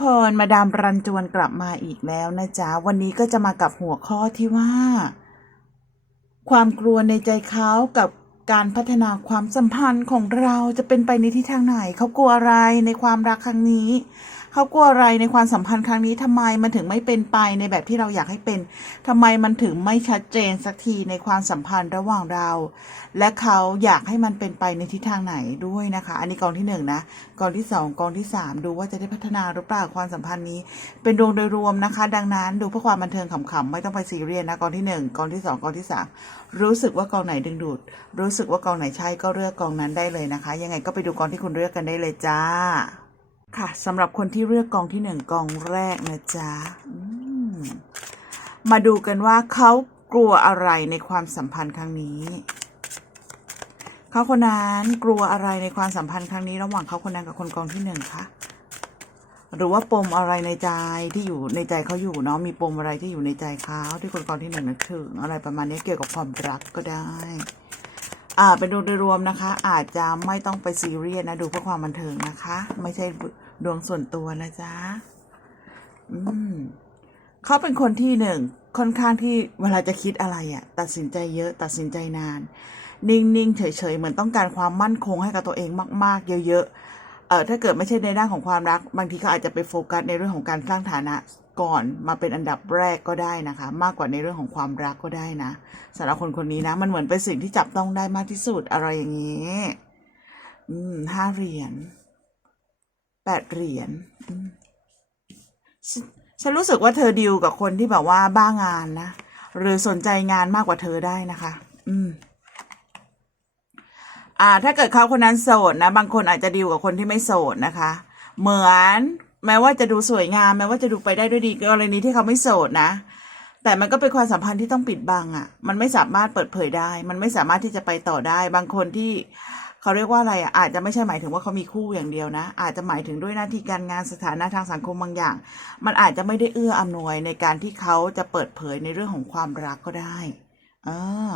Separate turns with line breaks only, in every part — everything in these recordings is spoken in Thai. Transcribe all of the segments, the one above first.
คนมาดามรันจวนกลับมาอีกแล้วนะจ๊ะ วันนี้ก็จะมากับหัวข้อที่ว่า ความกลัวในใจเขากับการพัฒนาความสัมพันธ์ของเราจะเป็นไปในทิศทางไหน เขากลัวอะไรในความรักครั้งนี้ เขากลัวอะไรในความสัมพันธ์ครั้งนี้ทำไมมันถึงไม่เป็นไปในแบบที่เราอยากให้เป็นทำไมมันถึงไม่ชัดเจนสักทีในความสัมพันธ์ระหว่างเรา และเขาอยากให้มันเป็นไปในทิศทางไหนด้วยนะคะ อันนี้กองที่หนึ่งนะกองที่สองกองที่สามดูว่าจะได้พัฒนาหรือเปล่าความสัมพันธ์นี้ เป็นดวงโดยรวมนะคะ ดังนั้นดูเพื่อความบันเทิงขำๆไม่ต้องไปซีเรียสนะกองที่หนึ่งกองที่สองกองที่สามรู้สึกว่ากองไหนดึงดูด รู้สึกว่ากองไหนใช่ก็เลือกกองนั้นได้เลยนะคะ ยังไงก็ไปดูกองที่คุณเลือกกันได้เลยจ้า ค่ะสำหรับคนที่เลือกกองที่หนึ่งกองแรกนะจ๊ะมมาดูกันว่าเขากลัวอะไรในความสัมพันธ์ครั้งนี้ เขาคนนั้นกลัวอะไรในความสัมพันธ์ครั้งนี้ ระหว่างเขาคนนั้นกับคนกองที่หนึ่งคะหรือว่าปมอะไรในใจที่อยู่ในใจเขาอยู่เนาะมีปมอะไรที่อยู่ในใจเขาที่คนกองที่หนึ่งนึกถึงอะไรประมาณนี้เกี่ยวกับความรักก็ได้อ่าเป็นดูโดยรวมนะคะ อาจจะไม่ต้องไปซีเรียสนะ ดูเพื่อความบันเทิงนะคะ ไม่ใช่ ดวงส่วนตัวนะจ๊ะ อืมเขาเป็นคนที่หนึ่งค่อนข้างที่เวลาจะคิดอะไรอะ่ะ ตัดสินใจเยอะ ตัดสินใจนาน นิ่งๆเฉยๆเหมือนต้องการความมั่นคงให้กับตัวเองมาก ๆ เยอะๆเออถ้าเกิดไม่ใช่ในด้านของความรัก บางทีเขาอาจจะไปโฟกัสในเรื่องของการสร้างฐานะก่อนมาเป็นอันดับแรกก็ได้นะคะ มากกว่าในเรื่องของความรักก็ได้นะสำหรับคนคนนี้นะ มันเหมือนเป็นสิ่งที่จับต้องได้มากที่สุดอะไรอย่างนี้ อืมห้าเหรียญ แปดเหรียญฉันฉันรู้สึกว่าเธอดีลกับคนที่แบบว่าบ้างานนะ หรือสนใจงานมากกว่าเธอได้นะคะ อืม อ่า ถ้าเกิดเขาคนนั้นโสดนะ บางคนอาจจะดีลกับคนที่ไม่โสดนะคะ เหมือนแม้ว่าจะดูสวยงาม แม้ว่าจะดูไปได้ด้วยดีกรณีที่เขาไม่โสดนะ แต่มันก็เป็นความสัมพันธ์ที่ต้องปิดบังอะ่ะ มันไม่สามารถเปิดเผยได้ มันไม่สามารถที่จะไปต่อได้ บางคนที่ เขาเรียกว่าอะไรอะอาจจะไม่ใช่หมายถึงว่าเขามีคู่อย่างเดียวนะ อาจจะหมายถึงด้วยหน้าที่การงานสถานะทางสังคมบางอย่าง มันอาจจะไม่ได้เอื้ออำนวยในการที่เขาจะเปิดเผยในเรื่องของความรักก็ได้เออ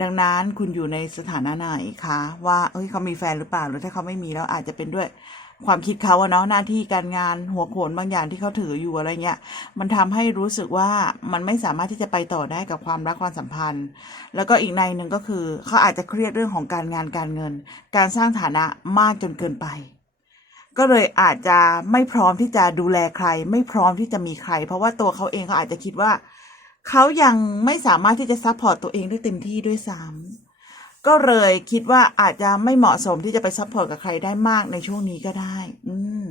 ดังนั้นคุณอยู่ในสถานะไหนคะว่าเฮ้ยเขามีแฟนหรือเปล่าหรือถ้าเขาไม่มีแล้วอาจจะเป็นด้วย ความคิดเขาอะเนาะหน้าที่การงานหัวโขนบางอย่างที่เขาถืออยู่อะไรเงี้ยมันทำให้รู้สึกว่ามันไม่สามารถที่จะไปต่อได้กับความรักความสัมพันธ์ แล้วก็อีกในหนึ่งก็คือเขาอาจจะเครียดเรื่องของการงานการเงิน การสร้างฐานะมากจนเกินไป ก็เลยอาจจะไม่พร้อมที่จะดูแลใคร ไม่พร้อมที่จะมีใคร เพราะว่าตัวเขาเองเขาอาจจะคิดว่าเขายังไม่สามารถที่จะซัพพอร์ตตัวเองได้เต็มที่ด้วยซ้ำ ก็เลยคิดว่าอาจจะไม่เหมาะสมที่จะไปซัพพอร์ตกับใครได้มากในช่วงนี้ก็ได้ อืม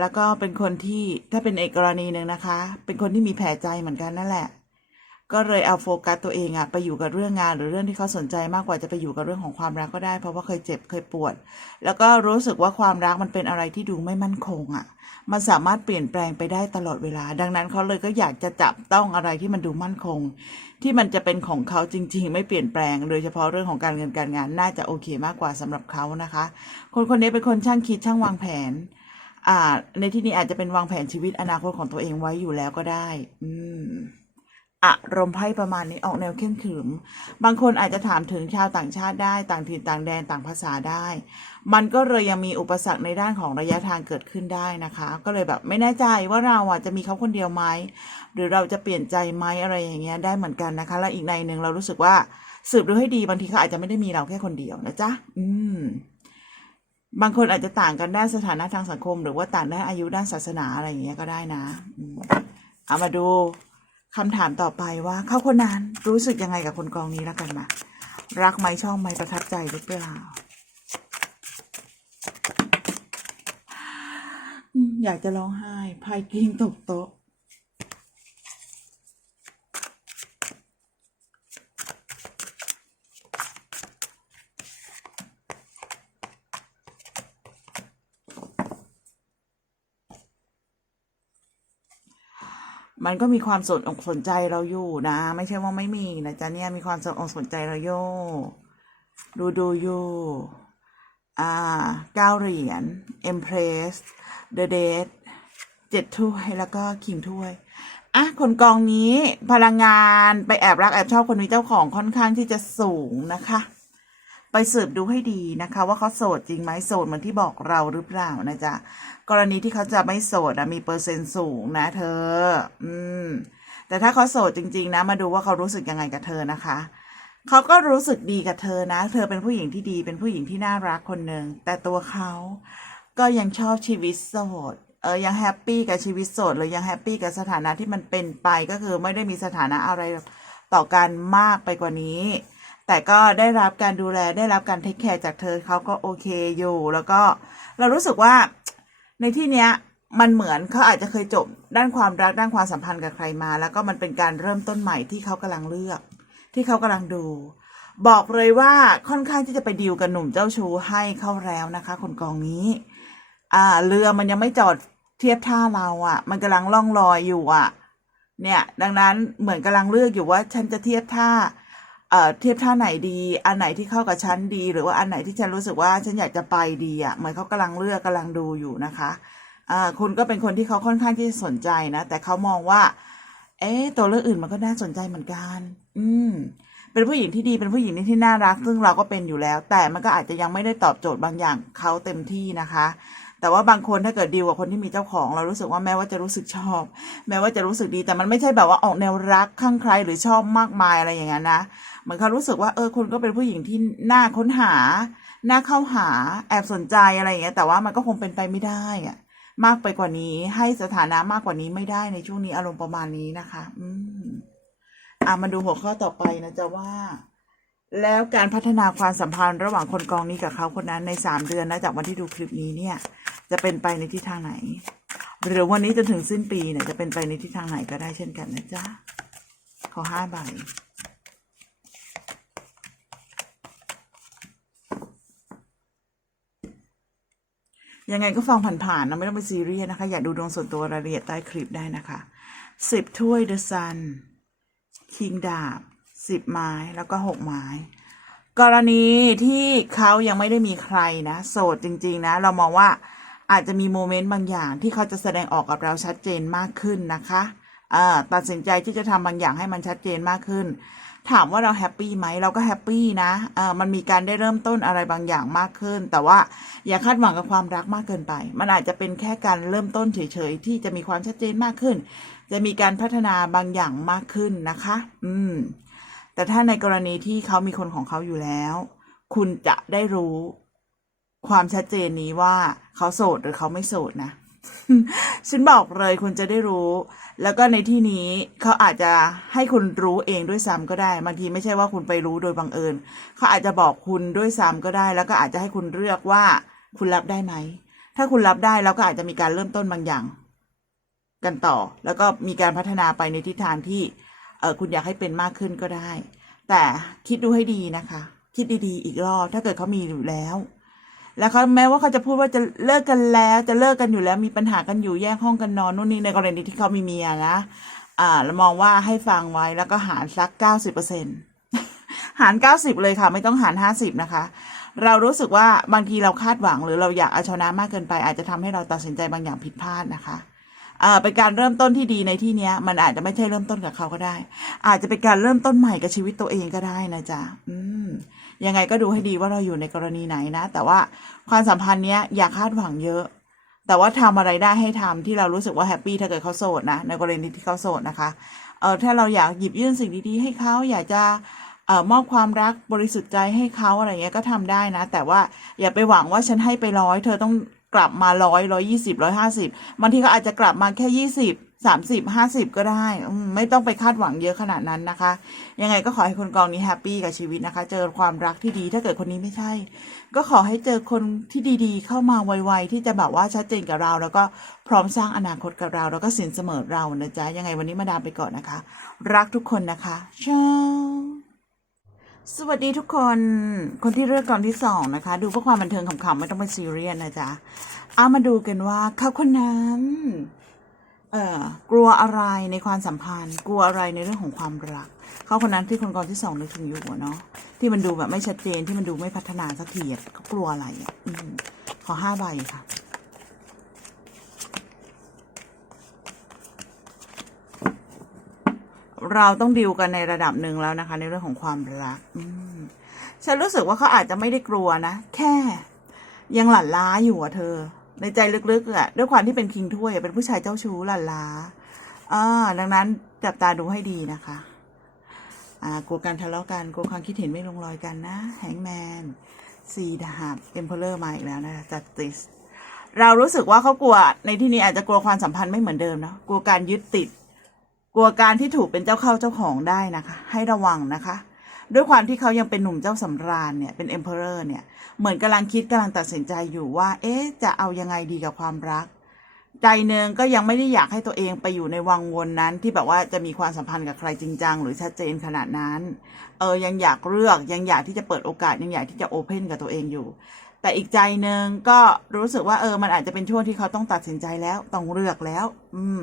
แล้วก็เป็นคนที่ถ้าเป็นเอกกรณีหนึ่งนะคะ เป็นคนที่มีแผลใจเหมือนกันนั่นแหละ ก็เลยเอาโฟกัสตัวเองอะไปอยู่กับเรื่องงาน หรือเรื่องที่เขาสนใจมากกว่าจะไปอยู่กับเรื่องของความรักก็ได้ เพราะว่าเคยเจ็บเคยปวด แล้วก็รู้สึกว่าความรักมันเป็นอะไรที่ดูไม่มั่นคงอะ มันสามารถเปลี่ยนแปลงไปได้ตลอดเวลา ดังนั้นเขาเลยก็อยากจะจับต้องอะไรที่มันดูมั่นคง ที่มันจะเป็นของเขาจริง ๆ ไม่เปลี่ยนแปลง โดยเฉพาะเรื่องของการเงินการงานน่าจะโอเคมากกว่าสำหรับเขานะคะ คนคนนี้เป็นคนช่างคิดช่างวางแผนอ่าในที่นี้อาจจะเป็นวางแผนชีวิตอนาคตของตัวเองไว้อยู่แล้วก็ได้ อืม อารมณ์ไพ่ประมาณนี้ออกแนวเข้มขรึมบางคนอาจจะถามถึงชาวต่างชาติได้ต่างถิ่นต่างแดนต่างภาษาได้ มันก็เลยยังมีอุปสรรคในด้านของระยะทางเกิดขึ้นได้นะคะ ก็เลยแบบไม่แน่ใจว่าเราอะจะมีเขาคนเดียวไหมหรือเราจะเปลี่ยนใจไหมอะไรอย่างเงี้ยได้เหมือนกันนะคะ แล้วอีกในหนึ่งเรารู้สึกว่าสืบดูให้ดีบางทีเขาอาจจะไม่ได้มีเราแค่คนเดียวนะจ๊ะอืมบางคนอาจจะต่างกันด้านสถานะทางสังคม หรือว่าต่างด้านอายุด้านศาสนาอะไรอย่างเงี้ยก็ได้นะอเอามาดู คำถามต่อไปว่าเขาคนนั้นรู้สึกยังไงกับคนกองนี้แล้วกันมารักไหมชอบไหมประทับใจหรือเปล่าอืมอยากจะร้องไห้พายกิ้งตกโต๊ะ มันก็มีความสนอกสนใจเราอยู่นะ ไม่ใช่ว่าไม่มีนะจ๊ะเนี่ยมีความสนอกสนใจเราโยดูดูอยู่อ่าเก้าเหรียญ Empress The Date เจ็ดถ้วยแล้วก็คิงถ้วยอะคนกองนี้พลังงานไปแอบรักแอบชอบคนมีเจ้าของค่อนข้างที่จะสูงนะคะ ไปสืบดูให้ดีนะคะ ว่าเขาโสดจริงไหมโสดเหมือนที่บอกเราหรือเปล่านะจ๊ะกรณีที่เขาจะไม่โสดอะมีเปอร์เซ็นต์สูงนะ เธอ อืม แต่ถ้าเขาโสดจริง ๆ นะ มาดูว่าเขารู้สึกยังไงกับเธอนะคะเขาก็รู้สึกดีกับเธอนะ เธอเป็นผู้หญิงที่ดีเป็นผู้หญิงที่น่ารักคนหนึ่งแต่ตัวเขาก็ยังชอบชีวิตโสดเออยังแฮปปี้กับชีวิตโสดหรือยังแฮปปี้กับสถานะที่มันเป็นไปก็คือไม่ได้มีสถานะอะไรต่อกันมากไปกว่านี้ แต่ก็ได้รับการดูแลได้รับการเทคแคร์จากเธอเขาก็โอเคอยู่ แล้วก็เรารู้สึกว่าในที่เนี้ยมันเหมือนเขาอาจจะเคยจบด้านความรักด้านความสัมพันธ์กับใครมา แล้วก็มันเป็นการเริ่มต้นใหม่ที่เขากำลังเลือก ที่เขากำลังดู บอกเลยว่าค่อนข้างที่จะไปดีลกับหนุ่มเจ้าชู้ให้เข้าแล้วนะคะ คนกองนี้ อ่าเรือมันยังไม่จอดเทียบท่าเราอะ่ะ มันกำลังล่องลอยอยู่อะ่ะ เนี่ย ดังนั้นเหมือนกำลังเลือกอยู่ว่า ฉันจะเทียบท่า เทียบท่าไหนดี อันไหนที่เข้ากับฉันดี หรือว่าอันไหนที่ฉันรู้สึกว่าฉันอยากจะไปดีอะ่ะเหมือนเขากำลังเลือกกำลังดูอยู่นะคะคุณก็เป็นคนที่เขาค่อนข้างที่จะสนใจนะ แต่เขามองว่า เอ๊ะตัวเลือกอื่นมันก็น่าสนใจเหมือนกัน อืม เป็นผู้หญิงที่ดีเป็นผู้หญิงที่น่ารัก ซึ่งเราก็เป็นอยู่แล้ว แต่มันก็อาจจะยังไม่ได้ตอบโจทย์บางอย่างเขาเต็มที่นะคะ แต่ว่าบางคนถ้าเกิดดีลกับคนที่มีเจ้าของ เรารู้สึกว่าแม้ว่าจะรู้สึกชอบ แม้ว่าจะรู้สึกดีแต่มันไม่ใช่แบบว่าออกแนวรักข้างใครหรือชอบมากมายอะไรอย่างนั้นนะเหมือนเขารู้สึกว่าเออคุณก็เป็นผู้หญิงที่น่าค้นหาน่าเข้าหาแอบสนใจอะไรอย่างเงี้ยแต่ว่ามันก็คงเป็นไปไม่ได้อะมากไปกว่านี้ให้สถานะมากกว่านี้ไม่ได้ในช่วงนี้อารมณ์ประมาณนี้นะคะ อืมอะมาดูหัวข้อต่อไปนะจะว่า แล้วการพัฒนาความสัมพันธ์ระหว่างคนกองนี้กับเขาคนนั้นในสามเดือนนะจากวันที่ดูคลิปนี้เนี่ย จะเป็นไปในทิศทางไหน หรือวันนี้จนถึงสิ้นปีเนี่ยจะเป็นไปในทิศทางไหนก็ได้เช่นกันนะจ๊ะขอห้าใบยังไงก็ฟังผ่านๆนะไม่ต้องไปซีเรียสนะคะ อยากดูดวงส่วนตัวรายละเอียดใต้คลิปได้นะคะสิบถ้วย The Sun คิงดาบสิบไม้แล้วก็หกไม้ กรณีที่เขายังไม่ได้มีใครนะ โสดจริง ๆ นะ เรามองว่า อาจจะมีโมเมนต์บางอย่างที่เขาจะแสดงออกกับเราชัดเจนมากขึ้นนะคะตัดสินใจที่จะทำบางอย่างให้มันชัดเจนมากขึ้น ถามว่าเราแฮปปี้ไหมเราก็แฮปปี้นะมันมีการได้เริ่มต้นอะไรบางอย่างมากขึ้น แต่ว่าอย่าคาดหวังกับความรักมากเกินไป มันอาจจะเป็นแค่การเริ่มต้นเฉยๆที่จะมีความชัดเจนมากขึ้น จะมีการพัฒนาบางอย่างมากขึ้นนะคะ อืม แต่ถ้าในกรณีที่เขามีคนของเขาอยู่แล้ว คุณจะได้รู้ ความชัดเจนนี้ว่าเขาโสดหรือเขาไม่โสดนะฉันบอกเลยคุณจะได้รู้ แล้วก็ในที่นี้เขาอาจจะให้คุณรู้เองด้วยซ้ำก็ได้ บางทีไม่ใช่ว่าคุณไปรู้โดยบังเอิญเขาอาจจะบอกคุณด้วยซ้ำก็ได้ แล้วก็อาจจะให้คุณเลือกว่าคุณรับได้ไหม ถ้าคุณรับได้เราก็อาจจะมีการเริ่มต้นบางอย่าง กันต่อ แล้วก็มีการพัฒนาไปในทิศทางที่เออคุณอยากให้เป็นมากขึ้นก็ได้ แต่คิดดูให้ดีนะคะ คิดดีๆ อีกรอบถ้าเกิดเขามีอยู่แล้ว แล้วเขาแม้ว่าเขาจะพูดว่าจะเลิกกันแล้ว จะเลิกกันอยู่แล้ว มีปัญหากันอยู่แยกห้องกันนอนนู่นนี่ในกรณีที่เขามีเมียนะ อ่าเรามองว่าให้ฟังไว้แล้วก็หารสักเก้าสิบเปอร์เซ็นหารเก้าสิบเลยค่ะ ไม่ต้องหารห้าสิบนะคะ เรารู้สึกว่าบางทีเราคาดหวังหรือเราอยากเอาชนะมากเกินไป อาจจะทำให้เราตัดสินใจบางอย่างผิดพลาดนะคะเป็นการเริ่มต้นที่ดีในที่เนี้ยมันอาจจะไม่ใช่เริ่มต้นกับเขาก็ได้ อาจจะเป็นการเริ่มต้นใหม่กับชีวิตตัวเองก็ได้นะจ๊ะอืม ยังไงก็ดูให้ดีว่าเราอยู่ในกรณีไหนนะ แต่ว่าความสัมพันธ์เนี้ยอย่าคาดหวังเยอะ แต่ว่าทำอะไรได้ให้ทำที่เรารู้สึกว่าแฮปปี้ถ้าเกิดเขาโสดนะ ในกรณีที่เขาโสดนะคะ เออถ้าเราอยากหยิบยื่นสิ่งดีๆให้เขาอยากจะเอ่อมอบความรักบริสุทธิ์ใจให้เขาอะไรเงี้ยก็ทำได้นะ แต่ว่าอย่าไปหวังว่าฉันให้ไปร้อยเธอต้องกลับมาร้อยร้อยยี่สิบร้อยห้าสิบบางทีก็อาจจะกลับมาแค่ยี่สิบ สามสิบห้าสิบก็ได้ ไม่ต้องไปคาดหวังเยอะขนาดนั้นนะคะ ยังไงก็ขอให้คนกองนี้แฮปปี้กับชีวิตนะคะ เจอความรักที่ดีถ้าเกิดคนนี้ไม่ใช่ ก็ขอให้เจอคนที่ดีๆ เข้ามาไวๆ ที่จะแบบว่าชัดเจนกับเรา แล้วก็พร้อมสร้างอนาคตกับเรา แล้วก็สินเสมอเรานะจ๊ะ ยังไงวันนี้มาดามไปก่อนนะคะ รักทุกคนนะคะชาสวัสดีทุกคน คนที่เลือกกองที่สองนะคะ ดูเพื่อความบันเทิงขำๆไม่ต้องไปซีเรียสนะจ๊ะเอามาดูกันว่าเขาคนนั้น เอ่อกลัวอะไรในความสัมพันธ์ กลัวอะไรในเรื่องของความรัก เขาคนนั้นที่คนกองที่สองนึกถึงอยู่อะเนาะที่มันดูแบบไม่ชัดเจนที่มันดูไม่พัฒนาสักทีเขากลัวอะไรอะอืมขอห้าใบค่ะเราต้องดิวกันในระดับหนึ่งแล้วนะคะ ในเรื่องของความรักฉันรู้สึกว่าเขาอาจจะไม่ได้กลัวนะ แค่ ยังหลั่นล้าอยู่อะเธอ ในใจลึกๆอะด้วยความที่เป็นคิงถ้วยเป็นผู้ชายเจ้าชู้หลั่นล้าอ่าดังนั้นจับตาดูให้ดีนะคะ อ่ากลัวการทะเลาะกันกลัวความคิดเห็นไม่ลงรอยกันนะ แฮงแมนซีดาบเอ็มเพลเลอร์มาอีกแล้วนะจัดติสเรารู้สึกว่าเขากลัวในที่นี้อาจจะกลัวความสัมพันธ์ไม่เหมือนเดิมเนาะกลัวการยึดติด กลัวการที่ถูกเป็นเจ้าเข้าเจ้าของได้นะคะ ให้ระวังนะคะ ด้วยความที่เขายังเป็นหนุ่มเจ้าสำราญเนี่ยเป็นเอ็มเพอเรอร์เนี่ยเหมือนกำลังคิดกำลังตัดสินใจอยู่ว่า เอ๊ะจะเอายังไงดีกับความรัก ใจหนึ่งก็ยังไม่ได้อยากให้ตัวเองไปอยู่ในวังวนนั้น ที่แบบว่าจะมีความสัมพันธ์กับใครจริงจังหรือชัดเจนขนาดนั้นเออยังอยากเลือกยังอยากที่จะเปิดโอกาสยังอยากที่จะโอเพนกับตัวเองอยู่แต่อีกใจหนึ่งก็รู้สึกว่าเออ มันอาจจะเป็นช่วงที่เขาต้องตัดสินใจแล้ว ต้องเลือกแล้ว อืม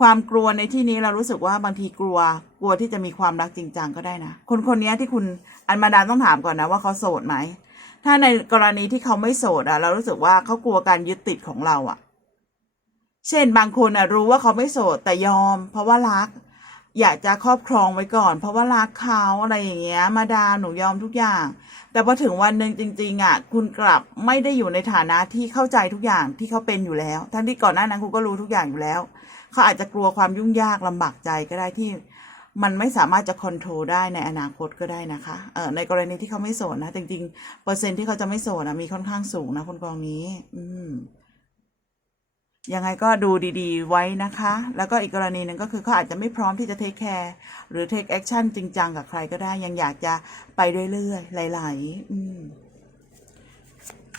ความกลัวในที่นี้เรารู้สึกว่าบางทีกลัว กลัวที่จะมีความรักจริงจังก็ได้นะ คนคนนี้ที่คุณอันมาดามต้องถามก่อนนะว่าเขาโสดไหม ถ้าในกรณีที่เขาไม่โสดอะเรารู้สึกว่าเขากลัวการยึดติดของเราอะเช่นบางคนอะรู้ว่าเขาไม่โสดแต่ยอม เพราะว่ารัก อยากจะครอบครองไว้ก่อน เพราะว่ารักเขาอะไรอย่างเงี้ย มาดามหนูยอมทุกอย่าง แต่พอถึงวันหนึ่งจริงๆอะคุณกลับไม่ได้อยู่ในฐานะที่เข้าใจทุกอย่างที่เขาเป็นอยู่แล้ว ทั้งที่ก่อนหน้านั้นคุณก็รู้ทุกอย่างอยู่แล้ว เขาอาจจะกลัวความยุ่งยากลำบากใจก็ได้ที่มันไม่สามารถจะคอนโทรลได้ในอนาคตก็ได้นะคะเออในกรณีที่เขาไม่โสดนะจริงๆเปอร์เซ็นต์ที่เขาจะไม่โสดนะมีค่อนข้างสูงนะคนกองนี้ อืมยังไงก็ดูดีๆ ไว้นะคะ แล้วก็อีกกรณีหนึ่งก็คือเขาอาจจะไม่พร้อมที่จะเทคแคร์หรือเทคแอคชั่นจริงจังกับใครก็ได้ ยังอยากจะไปเรื่อยๆไหลๆอืม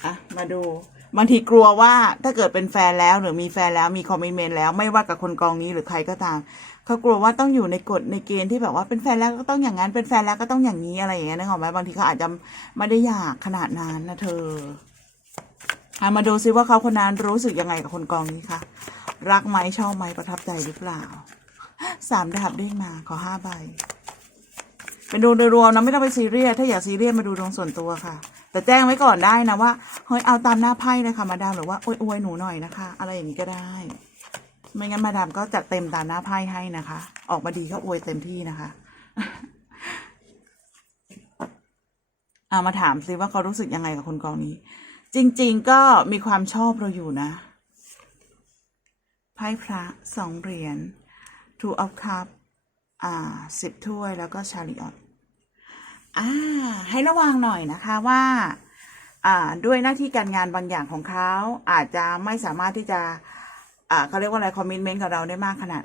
อะ มาดู บางทีกลัวว่าถ้าเกิดเป็นแฟนแล้วหรือมีแฟนแล้วมีคอมมิเมนต์แล้วไม่ว่ากับคนกองนี้หรือใครก็ตามเขากลัวว่าต้องอยู่ในกฎในเกณฑ์ที่แบบว่าเป็นแฟนแล้วก็ต้องอย่างนั้นเป็นแฟนแล้วก็ต้องอย่างนี้อะไรอย่างเงี้ยนึกออกไหมบางทีเขาอาจจะไม่ได้อยากขนาดนั้นนะเธออะมาดูซิว่าเขาคนนั้นรู้สึกยังไงกับคนกองนี้คะรักไหมชอบไหมประทับใจหรือเปล่าสามดาบเด้งมาขอห้าใบเป็นดูโดยรวมนะไม่ต้องไปซีเรียสถ้าอยากซีเรียสมาดูดวงส่วนตัวค่ะ แต่แจ้งไว้ก่อนได้นะว่าเฮ้ยเอาตามหน้าไพ่เลยค่ะมาดามหรือว่าอ้ยอวยหนูหน่อยนะคะ อะไรอย่างนี้ก็ได้ ไม่งั้นมาดามก็จัดเต็มตามหน้าไพ่ให้นะคะ ออกมาดีก็อวยเต็มที่นะคะเอามาถามซิว่าเขารู้สึกยังไงกับคนกองนี้ จริง ๆ ก็มีความชอบเราอยู่นะไพ่พระสองเหรียญ two of cup อ่าสิบถ้วยแล้วก็ชาลิออต อ่าให้ระวังหน่อยนะคะว่าอ่าด้วยหน้าที่การงานบางอย่างของเขาอาจจะไม่สามารถที่จะอ่าเขาเรียกว่าอะไรคอมมิชเมนต์กับเราได้มากขนาด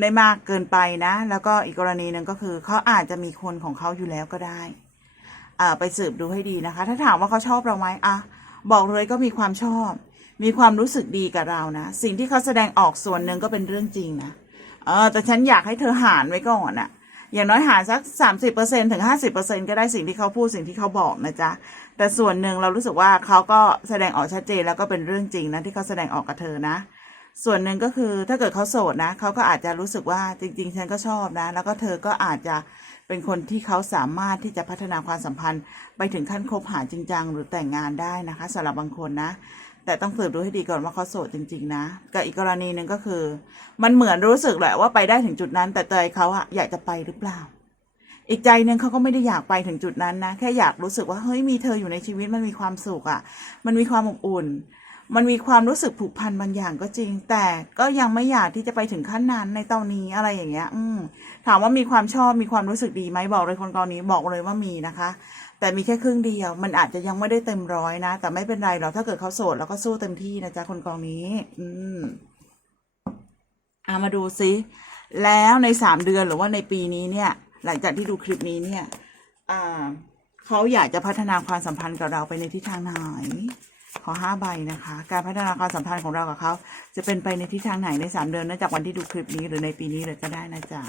ได้มากเกินไปนะ แล้วก็อีกกรณีหนึ่งก็คือเขาอาจจะมีคนของเขาอยู่แล้วก็ได้อ่าไปสืบดูให้ดีนะคะ ถ้าถามว่าเขาชอบเราไหมอะบอกเลยก็มีความชอบ มีความรู้สึกดีกับเรานะสิ่งที่เขาแสดงออกส่วนหนึ่งก็เป็นเรื่องจริงนะเออแต่ฉันอยากให้เธอหารไว้ก่อนอะ อย่างน้อยหารสักสามสิบเปอร์เซ็นถึงห้าสิบเปอร์เซ็นก็ได้สิ่งที่เขาพูดสิ่งที่เขาบอกนะจ๊ะ แต่ส่วนหนึ่งเรารู้สึกว่าเขาก็แสดงออกชัดเจนแล้วก็เป็นเรื่องจริงนะที่เขาแสดงออกกับเธอนะ ส่วนหนึ่งก็คือถ้าเกิดเขาโสดนะเขาก็อาจจะรู้สึกว่าจริง ๆ ฉันก็ชอบนะ แล้วก็เธอก็อาจจะเป็นคนที่เขาสามารถที่จะพัฒนาความสัมพันธ์ ไปถึงขั้นคบหาจริงจังหรือแต่งงานได้นะคะสำหรับบางคนนะ แต่ต้องสืบดูให้ดีก่อนว่าเขาโสดจริง ๆ นะกับอีกกรณีหนึ่งก็คือ มันเหมือนรู้สึกแหละว่าไปได้ถึงจุดนั้น แต่ใจเขาอะอยากจะไปหรือเปล่า อีกใจหนึ่งเขาก็ไม่ได้อยากไปถึงจุดนั้นนะ แค่อยากรู้สึกว่าเฮ้ยมีเธออยู่ในชีวิตมันมีความสุขอะ่ะมันมีความอบอุ่น มันมีความรู้สึกผูกพันบางอย่างก็จริง แต่ก็ยังไม่อยากที่จะไปถึงขั้นนั้นในตอนนี้อะไรอย่างเงี้ย อืมถามว่ามีความชอบมีความรู้สึกดีไหมบอกเลยคนกรณีบอกเลยว่ามีนะคะ แต่มีแค่ครึ่งเดียว มันอาจจะยังไม่ได้เต็มร้อยนะ แต่ไม่เป็นไรหรอกถ้าเกิดเขาโสดเราก็สู้เต็มที่นะจ๊ะคนกองนี้ อืมอามาดูซิแล้วในสามเดือนหรือว่าในปีนี้เนี่ย หลังจากที่ดูคลิปนี้เนี่ย อ่าเขาอยากจะพัฒนาความสัมพันธ์กับเราไปในทิศทางไหน ขอห้าใบนะคะ การพัฒนาความสัมพันธ์ของเรากับเขาจะเป็นไปในทิศทางไหนในสามเดือนเนื่องจากวันที่ดูคลิปนี้หรือในปีนี้เลยก็ได้นะจ๊ะ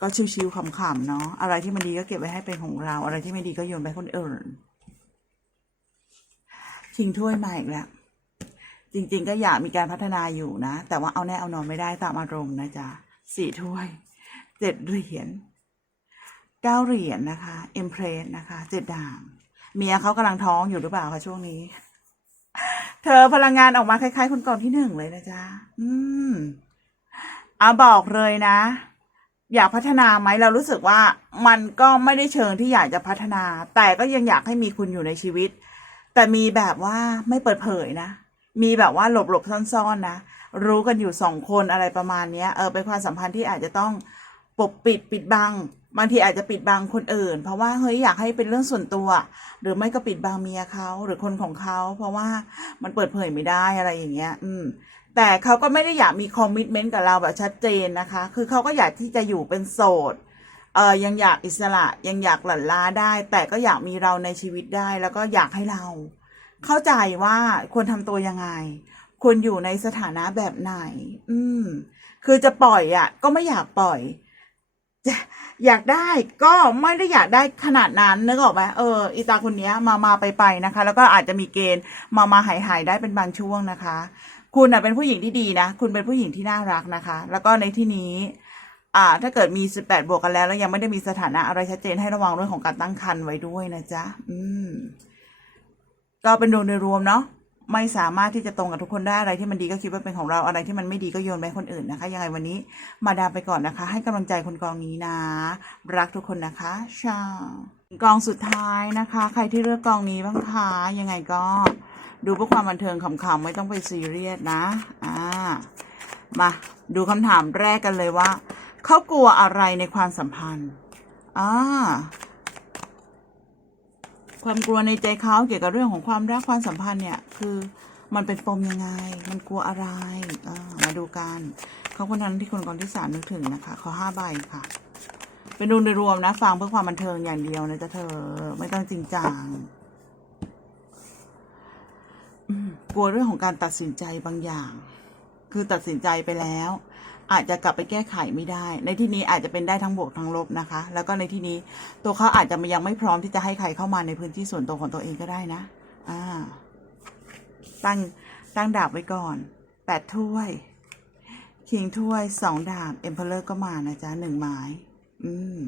ก็ชิวๆขำๆเนาะอะไรที่มันดีก็เก็บไว้ให้เป็นของเรา อะไรที่ไม่ดีก็โยนไปคนอื่นชิงถ้วยมาอีกแล้วจริง ๆ ก็อยากมีการพัฒนาอยู่นะ แต่ว่าเอาแน่เอานอนไม่ได้ตามอารมณ์นะจ๊ะสี่ถ้วยเจ็ดเหรียญเก้าเหรียญนะคะเอ็มเพรสนะคะเจ็ดด่าม เมียเขากำลังท้องอยู่หรือเปล่าคะช่วงนี้ เธอพลังงานออกมาคล้ายๆคนก่อนที่หนึ่งเลยนะจ๊ะ อืมเอาบอกเลยนะ อยากพัฒนาไหมเรารู้สึกว่ามันก็ไม่ได้เชิงที่อยากจะพัฒนา แต่ก็ยังอยากให้มีคุณอยู่ในชีวิต แต่มีแบบว่าไม่เปิดเผยนะ มีแบบว่าหลบหลบๆซ่อนๆนะ รู้กันอยู่สองคนอะไรประมาณนี้เออเป็นความสัมพันธ์ที่อาจจะต้องปกปิดปิดบัง บางทีอาจจะปิดบังคนอื่น เพราะว่าเฮ้ยอยากให้เป็นเรื่องส่วนตัว หรือไม่ก็ปิดบังเมียเขาหรือคนของเขาเพราะว่ามันเปิดเผยไม่ได้อะไรอย่างเงี้ย อืม แต่เขาก็ไม่ได้อยากมีคอมมิชเมนต์กับเราแบบชัดเจนนะคะ คือเขาก็อยากที่จะอยู่เป็นโสดเออยังอยากอิสระยังอยากหลั่นล้าได้ แต่ก็อยากมีเราในชีวิตได้ แล้วก็อยากให้เรา เข้าใจว่าควรทำตัวยังไงควรอยู่ในสถานะแบบไหน อืม คือจะปล่อยอะ ก็ไม่อยากปล่อย อยากได้ก็ไม่ได้อยากได้ขนาดนั้นนึกออกไหมเอออีตาคนเนี้ยมามาไปไปนะคะ แล้วก็อาจจะมีเกณฑ์มามาหายหายได้เป็นบางช่วงนะคะ คุณอะเป็นผู้หญิงที่ดีนะ คุณเป็นผู้หญิงที่น่ารักนะคะ แล้วก็ในที่นี้อ่าถ้าเกิดมีสิบแปดบวกกันแล้ว แล้วยังไม่ได้มีสถานะอะไรชัดเจนให้ระวังเรื่องของการตั้งครรภ์ไว้ด้วยนะจ๊ะ อืม ก็เป็นดวงโดยรวมเนาะ ไม่สามารถที่จะตรงกับทุกคนได้อะไรที่มันดีก็คิดว่าเป็นของเราอะไรที่มันไม่ดีก็โยนไปคนอื่นนะคะ ยังไงวันนี้มาดามไปก่อนนะคะ ให้กำลังใจคนกองนี้นะ รักทุกคนนะคะชากองสุดท้ายนะคะ ใครที่เลือกกองนี้บ้างคะยังไงก็ดูเพื่อความบันเทิงขำๆไม่ต้องไปซีเรียสนะอ่ามาดูคำถามแรกกันเลยว่าเขากลัวอะไรในความสัมพันธ์อ่า ความกลัวในใจเขาเกี่ยวกับเรื่องของความรักความสัมพันธ์เนี่ย คือมันเป็นปมยังไง มันกลัวอะไรอมาดูกันเขาคนนั้นที่คนก่อนที่สามนึกถึงนะคะขอห้าใบค่ะ เป็นดูโดยรวมนะ ฟังเพื่อความบันเทิงอย่างเดียวนะจ๊ะเธอ ไม่ต้องจริงจังกลัวเรื่องของการตัดสินใจบางอย่าง คือตัดสินใจไปแล้ว อาจจะกลับไปแก้ไขไม่ได้ ในที่นี้อาจจะเป็นได้ทั้งบวกทั้งลบนะคะ แล้วก็ในที่นี้ตัวเขาอาจจะยังไม่พร้อมที่จะให้ใครเข้ามาในพื้นที่ส่วนตัวของตัวเองก็ได้นะ อ่า ตั้งตั้งดาบไว้ก่อนแปดถ้วยคิงถ้วยสองดาบเอ็มเพลเลอร์ก็มานะจ๊ะหนึ่งไม้อืม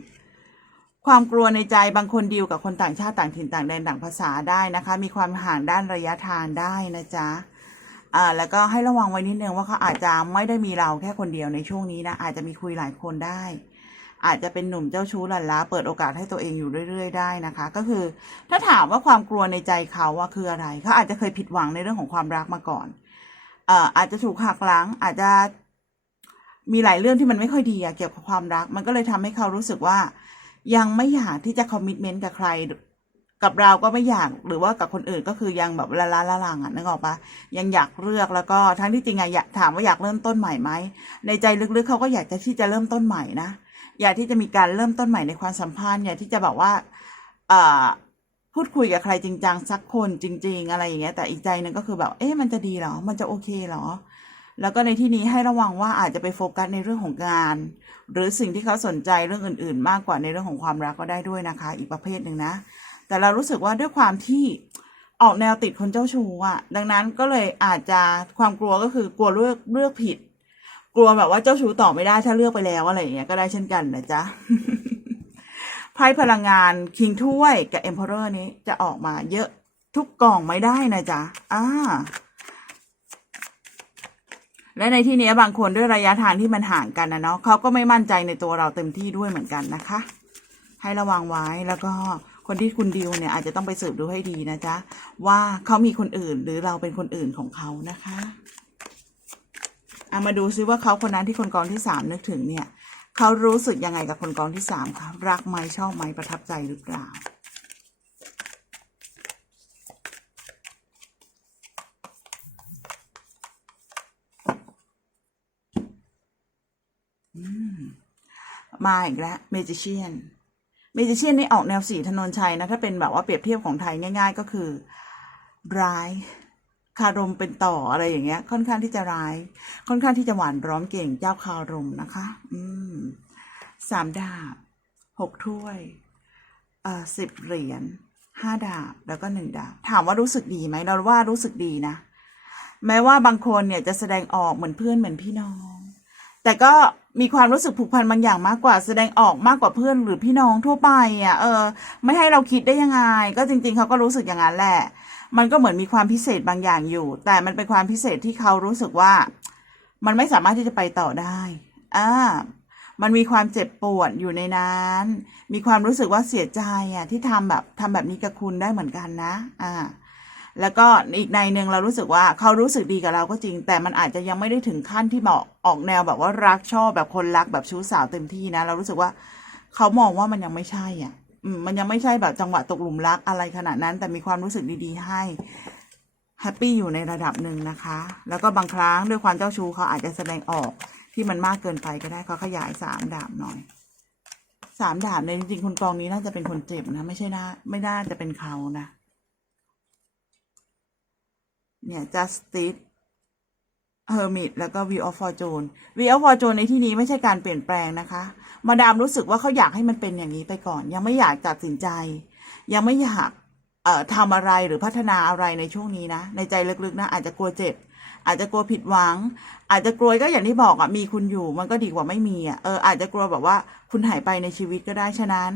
ความกลัวในใจบางคนดีลกับคนต่างชาติต่างถิ่นต่างแดนต่างภาษาได้นะคะ มีความห่างด้านระยะทางได้นะจ๊ะ อ่าแล้วก็ให้ระวังไว้นิดนึงว่าเขาอาจจะไม่ได้มีเราแค่คนเดียวในช่วงนี้นะอาจจะมีคุยหลายคนได้ อาจจะเป็นหนุ่มเจ้าชู้หลันล้าเปิดโอกาสให้ตัวเองอยู่เรื่อย ๆ ได้นะคะ ก็คือ ถ้าถามว่าความกลัวในใจเขาว่าคืออะไรเขาอาจจะเคยผิดหวังในเรื่องของความรักมาก่อนเอ่ออาจจะถูกหักหลังอาจจะมีหลายเรื่องที่มันไม่ค่อยดีอะเกี่ยวกับความรัก มันก็เลยทำให้เขารู้สึกว่ายังไม่อยากที่จะคอมมิชเมนต์กับใคร กับเราก็ไม่อยากหรือว่ากับคนอื่นก็คือยังแบบละล้าละลังอะนึกออกปะยังอยากเลือกแล้วก็ทั้งที่จริงอะอยากถามว่าอยากเริ่มต้นใหม่ไหมในใจลึกๆเขาก็อยากจะที่จะเริ่มต้นใหม่นะอยากที่จะมีการเริ่มต้นใหม่ในความสัมพันธ์อยากที่จะแบบว่าเอ่อพูดคุยกับใครจริงจังสักคนจริง ๆ อะไรอย่างเงี้ยแต่อีกใจนึงก็คือแบบเอ๊ะมันจะดีเหรอ มันจะโอเคเหรอ แล้วก็ในที่นี้ให้ระวังว่าอาจจะไปโฟกัสในเรื่องของงาน หรือสิ่งที่เขาสนใจเรื่องอื่น ๆ มากกว่าในเรื่องของความรักก็ได้ด้วยนะคะ อีกประเภทหนึ่งนะ แต่เรารู้สึกว่าด้วยความที่ออกแนวติดคนเจ้าชู้อะดังนั้นก็เลยอาจจะความกลัวก็คือกลัวเลือกเลือกผิด กลัวแบบว่าเจ้าชู้ต่อไม่ได้ถ้าเลือกไปแล้วอะไรอย่างเงี้ยก็ได้เช่นกันนะจ๊ะไพ่พลังงานคิงถ้วยกับเอ็มเพอเรอร์นี้จะออกมาเยอะทุกกล่องไม่ได้นะจ๊ะอ่าและในที่นี้บางคนด้วยระยะทางที่มันห่างกันนะเนาะเขาก็ไม่มั่นใจในตัวเราเต็มที่ด้วยเหมือนกันนะคะ ให้ระวังไว้แล้วก็ คนที่คุณดิวเนี่ยอาจจะต้องไปสืบดูให้ดีนะจ๊ะว่าเขามีคนอื่นหรือเราเป็นคนอื่นของเขานะคะเอามาดูซิว่าเขาคนนั้นที่คนกองที่สามนึกถึงเนี่ยเขารู้สึกยังไงกับคนกองที่สามคะรักไหมชอบไหมประทับใจหรือเปล่ามาอีกแล้วเมจิเชียน เมจิเชียนนี่ออกแนวสีถนนชัยนะ ถ้าเป็นแบบว่าเปรียบเทียบของไทยง่าย ๆ ก็คือร้าย คารมเป็นต่ออะไรอย่างเงี้ย ค่อนข้างที่จะร้าย ค่อนข้างที่จะหวานร้อมเก่งเจ้าคารมนะคะ อืมสามดาบหกถ้วยเอ่อสิบเหรียญห้าดาบแล้วก็หนึ่งดาบ ถามว่ารู้สึกดีไหมเราว่ารู้สึกดีนะ แม้ว่าบางคนเนี่ยจะแสดงออกเหมือนเพื่อนเหมือนพี่น้อง แต่ก็ มีความรู้สึกผูกพันบางอย่างมากกว่าแสดงออกมากกว่าเพื่อนหรือพี่น้องทั่วไปอะเออ ไม่ให้เราคิดได้ยังไง ก็จริง ๆเขาก็รู้สึกอย่างนั้นแหละ มันก็เหมือนมีความพิเศษบางอย่างอยู่ แต่มันเป็นความพิเศษที่เขารู้สึกว่า มันไม่สามารถที่จะไปต่อได้อ่ามันมีความเจ็บปวดอยู่ในนั้น มีความรู้สึกว่าเสียใจอะที่ทำแบบทำแบบนี้กับคุณได้เหมือนกันนะ อ่า แล้วก็อีกในหนึ่งเรารู้สึกว่าเขารู้สึกดีกับเราก็จริง แต่มันอาจจะยังไม่ได้ถึงขั้นที่เหมาะออกแนวแบบว่ารักชอบแบบคนรักแบบชู้สาวเต็มที่นะ เรารู้สึกว่าเขามองว่ามันยังไม่ใช่อะอืมมันยังไม่ใช่แบบจังหวะตกหลุมรักอะไรขนาดนั้น แต่มีความรู้สึกดีๆ ให้แฮปปี้อยู่ในระดับหนึ่งนะคะ แล้วก็บางครั้งด้วยความเจ้าชู้เขาอาจจะแสดงออกที่มันมากเกินไปก็ได้เขาขยายสามดาบหน่อยสามดาบเนี่ยจริงๆคนกองนี้น่าจะเป็นคนเจ็บนะ ไม่ใช่น่าไม่น่าจะเป็นเขานะ เนี่ย justice hermit แล้วก็ wheel of fortune wheel of fortune ในที่นี้ไม่ใช่การเปลี่ยนแปลงนะคะ มาดามรู้สึกว่าเขาอยากให้มันเป็นอย่างนี้ไปก่อน ยังไม่อยากตัดสินใจ ยังไม่อยากเอ่อทำอะไรหรือพัฒนาอะไรในช่วงนี้นะ ในใจลึกๆนะ อาจจะกลัวเจ็บ อาจจะกลัวผิดหวัง อาจจะกลัวก็อย่างที่บอกอะมีคุณอยู่มันก็ดีกว่าไม่มีอะเอออาจจะกลัวแบบว่าคุณหายไปในชีวิตก็ได้ฉะนั้น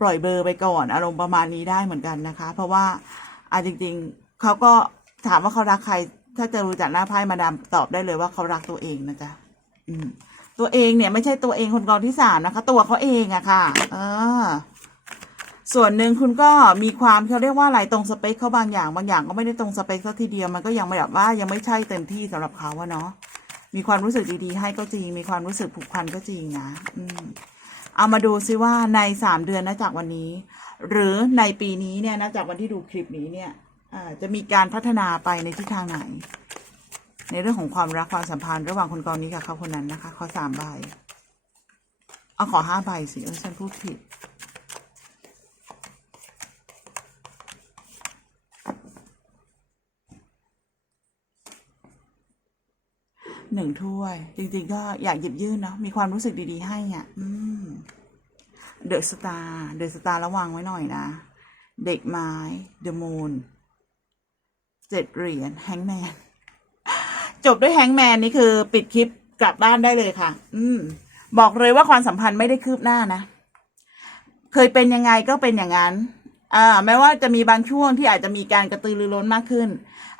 ปล่อยเบอร์ไปก่อน อารมณ์ประมาณนี้ได้เหมือนกันนะคะ เพราะว่าอะจริง ๆเขาก็ ถามว่าเขารักใคร ถ้าจะรู้จากหน้าไพ่มาดามตอบได้เลยว่าเขารักตัวเองนะจ๊ะอืม ตัวเองเนี่ย ไม่ใช่ตัวเองคนกองที่สามนะคะ ตัวเขาเองอะค่ะ เออ ส่วนหนึ่งคุณก็มีความเขาเรียกว่าอะไรตรงสเปคเขาบางอย่าง บางอย่างก็ไม่ได้ตรงสเปคสักทีเดียวมันก็ยังไม่แบบว่ายังไม่ใช่เต็มที่สำหรับเขาอะเนาะมีความรู้สึกดีๆ ให้ก็จริง มีความรู้สึกผูกพันก็จริงนะอืมเอามาดูซิว่าในสามเดือนนะจากวันนี้ หรือในปีนี้เนี่ยนะจากวันที่ดูคลิปนี้เนี่ย จะมีการพัฒนาไปในทิศทางไหน ในเรื่องของความรักความสัมพันธ์ระหว่างคนกองนี้กับเขาคนนั้นนะคะ ขอสามใบเอาขอห้าใบสิเออฉันพูดผิดหนึ่งถ้วย จริงๆ ก็อยากหยิบยื่นเนาะมีความรู้สึกดีๆ ให้อะอืมเดอะสตาร์เดอะสตาร์ระวังไว้หน่อยนะ เด็กไม้เดอะมูน เจ็ดเหรียญแฮงแมน จบด้วยแฮงแมนนี่คือ ปิดคลิปกลับบ้านได้เลยค่ะ อืม บอกเลยว่าความสัมพันธ์ไม่ได้คืบหน้านะ เคยเป็นยังไงก็เป็นอย่างนั้น อ่า แม้ว่าจะมีบางช่วงที่อาจจะมีการกระตือรือร้นมากขึ้น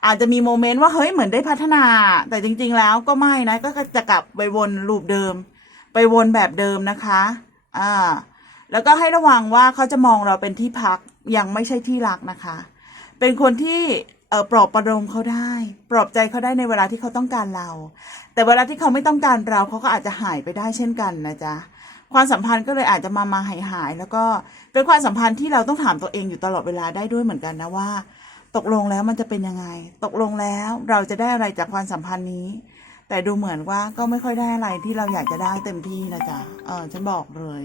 อาจจะมีโมเมนต์ว่าเฮ้ยเหมือนได้พัฒนา แต่จริง ๆ แล้วก็ไม่นะ ก็จะกลับไปวนลูปเดิม ไปวนแบบเดิมนะคะ อ่า แล้วก็ให้ระวังว่าเขาจะมองเราเป็นที่พักยังไม่ใช่ที่รักนะคะ เป็นคนที่ ปลอบประโลมเขาได้ ปลอบใจเขาได้ในเวลาที่เขาต้องการเรา แต่เวลาที่เขาไม่ต้องการเราเขาก็อาจจะหายไปได้เช่นกันนะจ๊ะความสัมพันธ์ก็เลยอาจจะมามาหายหายแล้วก็เป็นความสัมพันธ์ที่เราต้องถามตัวเองอยู่ตลอดเวลาได้ด้วยเหมือนกันนะว่า ตกลงแล้วมันจะเป็นยังไง ตกลงแล้วเราจะได้อะไรจากความสัมพันธ์นี้ แต่ดูเหมือนว่าก็ไม่ค่อยได้อะไรที่เราอยากจะได้เต็มที่นะจ๊ะเออฉันบอกเลย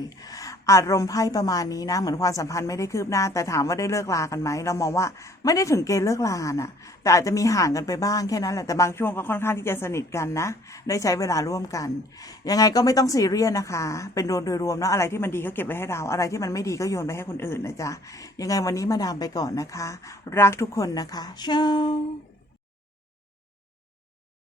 อารมณ์ไพ่ประมาณนี้นะ เหมือนความสัมพันธ์ไม่ได้คืบหน้า แต่ถามว่าได้เลิกลากันไหมเรามองว่าไม่ได้ถึงเกณฑ์เลิกลาน่ะแต่อาจจะมีห่างกันไปบ้างแค่นั้นแหละแต่บางช่วงก็ค่อนข้างที่จะสนิทกันนะ ได้ใช้เวลาร่วมกัน ยังไงก็ไม่ต้องซีเรียสนะคะ เป็นรวมโดยรวมเนาะอะไรที่มันดีก็เก็บไว้ให้เรา อะไรที่มันไม่ดีก็โยนไปให้คนอื่นนะจ๊ะยังไงวันนี้มาดามไปก่อนนะคะ รักทุกคนนะคะเช้า